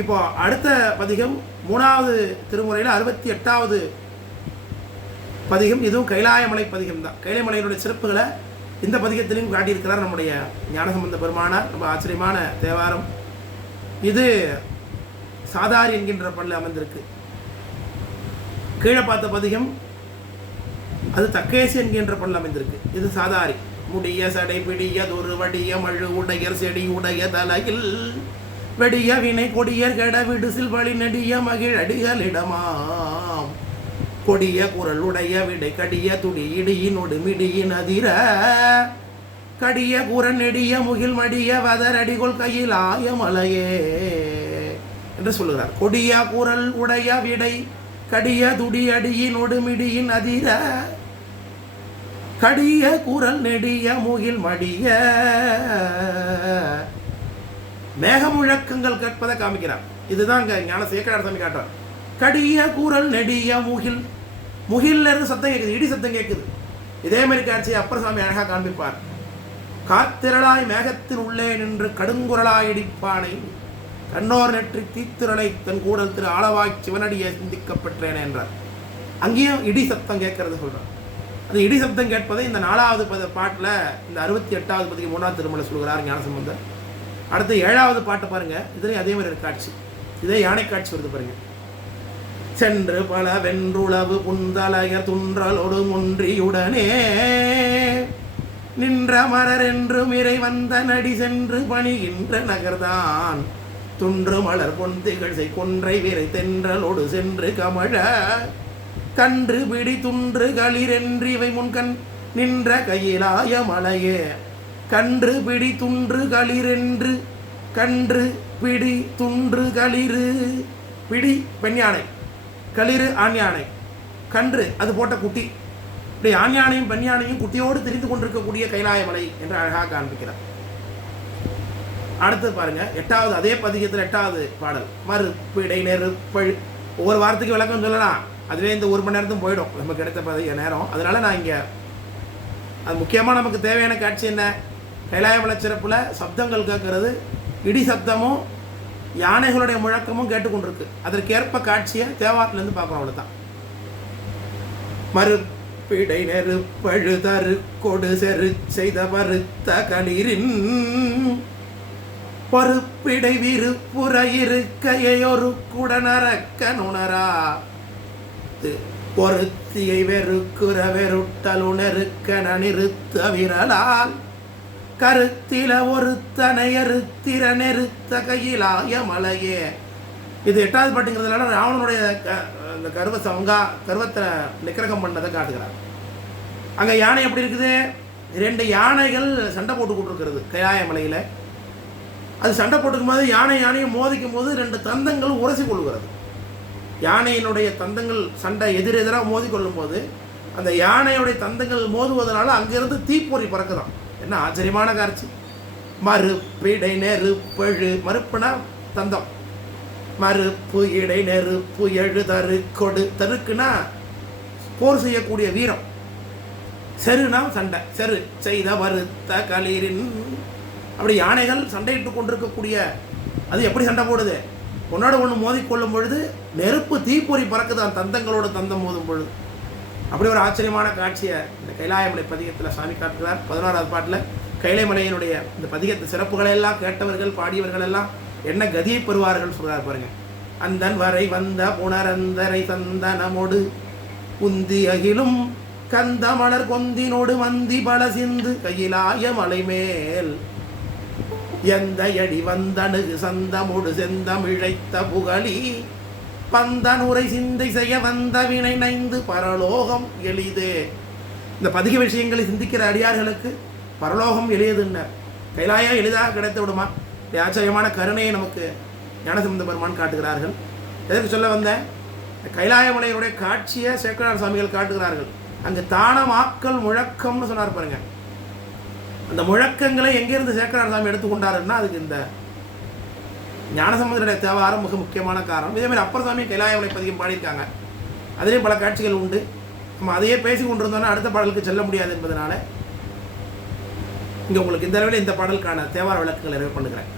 இப்போ அடுத்த பதிகம் மூணாவது திருமுறையில் அறுபத்தி எட்டாவது பதிகம் இதுவும் கைலாயமலை பதிகம் தான் கைலாயமலையினுடைய சிறப்புகளை இந்த பதிகத்திலையும் காட்டியிருக்கிறார் நம்முடைய ஞானசம்பந்த பெருமானார் ரொம்ப ஆச்சரியமான தேவாரம். இது சாதாரி என்கின்ற பல்ல அமைந்திருக்கு. கீழே பார்த்த பதிகம் அது தக்கேசி என்கின்ற பல்ல அமைந்திருக்கு. இது சாதாரி. முடிய சடை பிடிய தொரு வடிய மழு உடையர் செடி உடைய தலையில் வெடிய வினை கொடியர் கெட விடுசில் வழி நெடிய மகிழ் அடிகளிடமாம் கொடிய குரல் உடைய விடை கடிய துடி இடியினொடு மிடியின் அதிர. கடிய குரன் நெடிய முகில் மடிய வதர் அடிகொள் கையில் ஆயமலையே. என்று சொல்லுகிறார். கொடிய குரல் உடைய விடை கடிய துடி அடியின் ஒடுமிடியின் அதிர. கடிய குரல் நெடிய முகில் மடிய. மேகமுழக்கங்கள் கேட்பதை காமிக்கிறார். இதுதான் இங்க ஞான சேக்கடார் சாமி காட்டுறார். கடிய கூறல் நெடிய முகில். முகில்ல இருந்து சத்தம் கேட்குது இடி சத்தம் கேட்குது இதே மாதிரி காட்சியை அப்பர் சாமி அழகா காண்பிப்பார். காத்திரளாய் மேகத்தின் உள்ளே நின்று கடுங்குரலாய் இடிப்பானை கண்ணோர் நெற்றி தீத்திரளை தன் கூடல் திரு ஆளவாய் சிவனடியை சிந்திக்கப்பட்டேனே என்றார். அங்கேயும் இடி சத்தம் கேட்கறது சொல்றார். அந்த இடி சப்தம் கேட்பதை இந்த நாலாவது பத பாட்டில் இந்த அறுபத்தி எட்டாவது பதிக்கு மூணாவது திருமலை சொல்கிறார் ஞானசம்பந்தர். அடுத்து ஏழாவது பாட்டை பாருங்க. இதுலேயும் அதே மாதிரி ஒரு காட்சி. இதே யானை காட்சி வருது பாருங்க. சென்று பல வென்றுளவு புந்தலைய துன்றலொடு முன்றியுடனே நின்ற மலர் என்றும் இறை வந்த நடி சென்று பணிகின்ற நகர்தான். துன்று மலர் பொன் திகழ்சை கொன்றை விரை தென்றலோடு சென்று கமழ. கன்று பிடி துன்று களிரென்று இவை முன்கண் நின்ற கையிலாய மலையே. கன்று பிடி துன்று களிரென்று கன்று பிடி துன்று களிறு பிடி பெண் யானை களிறு ஆண் யானை கன்று அது போட்ட குட்டி. இப்படி ஆண் யானையும் பெண் யானையும் குட்டியோடு தெரிந்து கொண்டிருக்கக்கூடிய கைலாய மலை என்று அழகாக காண்பிக்கிறார். அடுத்து பாருங்க எட்டாவது அதே பதிகத்தில் எட்டாவது பாடல். மறுப்பிடை நெருப்பழு. ஒவ்வொரு வாரத்துக்கு விளக்கம் சொல்லலாம். அதுவே இந்த ஒரு மணி நேரத்தும் போயிடும். நமக்கு கிடைத்த பதிக நேரம். அதனால நான் இங்கே அது முக்கியமாக நமக்கு தேவையான காட்சி என்ன? கைலாயமலை சிறப்பில் சப்தங்கள் கேட்கறது. இடி சப்தமும் யானைகளுடைய முழக்கமும் கேட்டுக்கொண்டிருக்கு. அதற்கேற்ப காட்சியை தேவாரத்துலேருந்து பார்க்குறோம் அவ்வளோதான் மறுப்பிடை நெருப்பழு தரு கொடு செரு செய்த மறுத்த களிரின் பொறுப்பிடை விருப்புற இருக்கையொரு குடனரக்க நுணரா பொருத்தியை வெறுக்குற வெறுட்டல் உணருக்க நிறுத்த விரலால் கருத்தில ஒருத்தனை அறுத்திர நெருத்த கையிலாய மலையே. இது எட்டாவது பாட்டுங்கிறதுனால ராவணனுடைய க- அந்த கருவ சங்கா கருவத்தை நிக்கிரகம் பண்ணதை காட்டுகிறார். அங்கே யானை எப்படி இருக்குது? ரெண்டு யானைகள் சண்டை போட்டு இருக்கிறது கைலாய மலையில். அது சண்டை போட்டுக்கும் போது யானை யானையும் மோதிக்கும் போது ரெண்டு தந்தங்கள் உரசி கொள்கிறது யானையினுடைய தந்தங்கள் சண்டை எதிரெதிராக மோதி கொள்ளும் போது அந்த யானையுடைய தந்தங்கள் மோதுவதனால அங்கிருந்து தீப்பொறி பறக்குதான். என்ன ஆச்சரியமான காட்சி. மறுப்பிடை நெருப்பழு மறுப்புனா தந்தம். மறுப்பு இடை நெருப்பு எழு தரு கொடு தருக்குனா போர் செய்யக்கூடிய வீரம். செருனா சண்டை செரு செய்த வருத்த களிரின் அப்படி யானைகள் சண்டையிட்டு கொண்டிருக்கக்கூடிய அது எப்படி சண்டை போடுது? ஒன்னோட ஒன்று மோதிக்கொள்ளும் பொழுது நெருப்பு தீப்பொறி பறக்குது அந்த தந்தங்களோட தந்தம் மோதும் பொழுது. அப்படி ஒரு ஆச்சரியமான காட்சியை இந்த கைலாயமலை பதிகத்தில் சாமி காட்டுகிறார் பதினோராவது பாட்டில் கைலைமலையினுடைய இந்த பதிகத்து சிறப்புகளை எல்லாம் கேட்டவர்கள் பாடியவர்கள் எல்லாம் என்ன கதியை பெறுவார்கள்? சொல்கிறார் பாருங்க. அந்தன் வரை வந்த புணரந்தரை சந்தனமொடு உந்தி அகிலும் கந்த மலர் கொந்தினோடு வந்தி பல சிந்து கையிலாய மலை மேல் எந்த அடி வந்தனு சந்தமுடு செந்தமிழைத்த புகழி பந்தனுரை சிந்தை செய்ய வந்த வினை நைந்து பரலோகம் எளிதே. இந்த பதிக விஷயங்களை சிந்திக்கிற அடியார்களுக்கு பரலோகம் எளியதுன்னர் கைலாயம் எளிதாக கிடைத்து விடுமா? ஆச்சரியமான கருணையை நமக்கு ஞானசம்பந்த பெருமான் காட்டுகிறார்கள். எதற்கு சொல்ல வந்தேன் இந்த காட்சியை சேக்கரார் சுவாமிகள் காட்டுகிறார்கள். அங்கு தானமாக்கல் முழக்கம்னு சொன்னார் பாருங்க. அந்த முழக்கங்களை எங்கிருந்து சேக்கரார் சாமி எடுத்துக்கொண்டாருன்னா அதுக்கு இந்த ஞானசம்பந்தருடைய தேவாரம் மிக முக்கியமான காரணம். இதே மாதிரி அப்பர் சாமி கைலாயமலை பதிகம் பாடியிருக்காங்க. அதுலேயும் பல காட்சிகள் உண்டு. நம்ம அதையே பேசி கொண்டிருந்தோம்னா அடுத்த பாடலுக்கு செல்ல முடியாது என்பதனால இங்கே உங்களுக்கு இந்த அளவில் இந்த பாடலுக்கான தேவார விளக்கங்களை நிறைவு பண்ணுகிறேன்.